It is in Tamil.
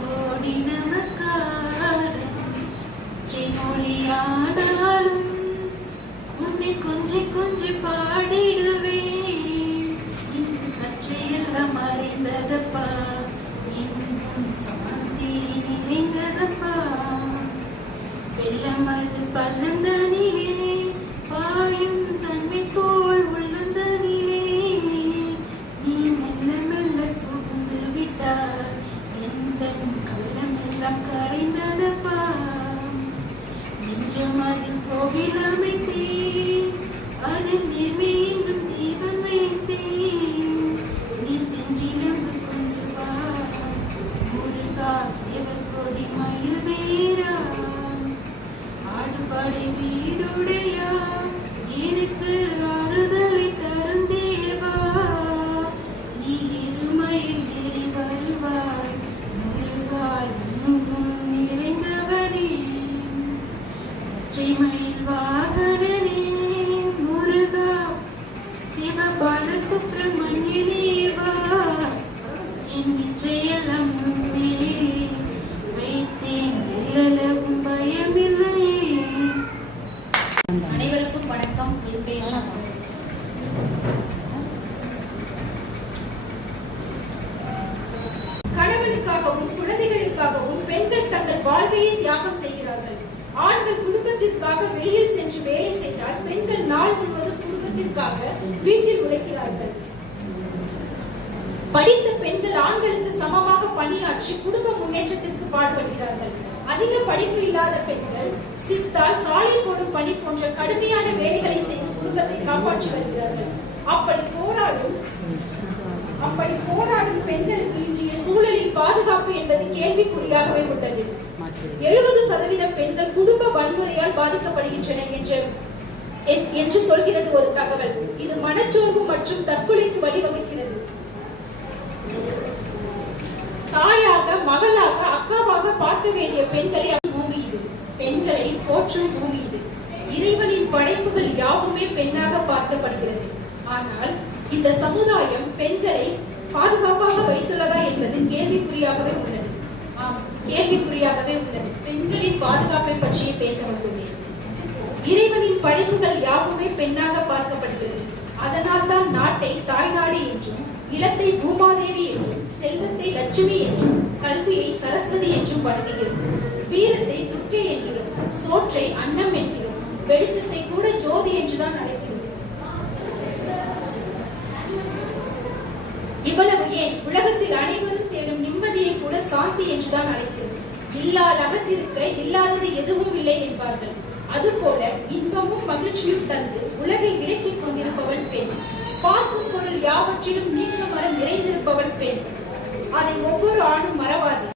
கோடி நமஸ்காரம். மொழியானாலும் உன்னை கொஞ்சி கொஞ்சி பாடிடுவேன். இன்று சற்றையெல்லாம் அறிந்ததப்பா, இன்னும் சாந்தி நிறைந்ததப்பா. வெள்ளம் அது பள்ளந்தனிலே பாயும் தன்மை போல் உள்ளந்தனிலே நீ மெல்ல மெல்ல புகுந்து விட்டார். எந்த கள்ளம் எல்லாம் கரைந்ததப்பா. நெஞ்சமதில் கோவில் அமைத்தேன், அதில் நேர்மை என்னும் தீபம் வைத்தேன். நீ செஞ்சிலம்பு கொண்டு வா முருகா, சேவல் கொடி மயில் வேறா. ஆடுபாடி வீடுடையா, எனக்கு ஆறுதலை தரும் தேவா. நீ இருமையில் ஏறி வருவாய் முருகா, எங்கும் நிறைந்தவனே. மயில் வாகனனே முருகா, சிவபால சுப்பிரமணியனேவா. என் நிச்சயம் முன்னே வைத்தேன், எல்லளவும் பயமில்லை. அனைவருக்கும் வணக்கம். என் பெயர் கணவனுக்காகவும் குழந்தைகளுக்காகவும் பெண்கள் தங்கள் வாழ்வையை தியாகம் செய்கிறார்கள். ஆண்கள் குடும்பத்திற்காக வெளியில் சென்று வேலை செய்தால் பெண்கள் நாள் முழுவதும் குடும்பத்திற்காக வீட்டில் உழைக்கிறார்கள். படித்த பெண்கள் ஆண்களுக்கு சமமாக பணியாற்றி குடும்ப முன்னேற்றத்திற்கு பாடுபடுகிறார்கள். அதிக படிப்பு இல்லாத பெண்கள் சித்தால் சாலை போடும் பணி போன்ற கடுமையான வேலைகளை செய்து குடும்பத்தை காப்பாற்றி வருகிறார்கள். அப்படி போராடும் பெண்களுக்கு இன்றைய சூழலில் பாதுகாப்பு என்பது கேள்விக்குறியாகவே உள்ளது. 70% பெண்கள் குடும்ப வன்முறையால் பாதிக்கப்படுகின்றனர் என்று சொல்கிறது ஒரு தகவல். இது மனச்சோர்வு மற்றும் தற்கொலைக்கு வழிவகுக்கிறது. தாயாக, மகளாக, அக்காவாக பார்க்க வேண்டிய பெண்களை பூமி இது. பெண்களை போற்றும் பூமி இது. இறைவனின் படைப்புகள் யாவுமே பெண்ணாக பார்க்கப்படுகிறது. ஆனால் இந்த சமுதாயம் பெண்களை பாதுகாப்பாக வைத்துள்ளதா என்பது கேள்விக்குறியாகவே உள்ளது. பெண்களின் பாதுகாப்பை பற்றியே பேச வந்துள்ளேன். இறைவனின் படைப்புகள் யாவுமே பெண்ணாக பார்க்கப்படுகிறது. அதனால் தான் நாட்டை தாய்நாடு என்றும், நிலத்தை பூமாதேவி என்றும், செல்வத்தை லட்சுமி என்றும், கல்வியை சரஸ்வதி என்றும் வழங்குகிறோம். வீரத்தை துர்க்கை என்கிறோம், சோற்றை அன்னம் என்கிறோம், வெளிச்சத்தை கூட ஜோதி என்றுதான் அழைக்கிறோம். இவ்வளவு ஏன், உலகத்தில் அனைவரும் தேடும் நிம்மதியை கூட சாந்தி என்றுதான் அழைக்கிறோம். இல்லாத அகத்திருக்க இல்லாதது எதுவும் இல்லை என்பார்கள். அதுபோல இன்பமும் மகிழ்ச்சியும் தந்து உலகை விளக்கிக் கொண்டிருப்பவள் பெண். பார்க்கும் பொருள் யாவற்றிலும் நீக்கமர நிறைந்திருப்பவள் பெண். அதை ஒவ்வொரு ஆணும் மறவாது.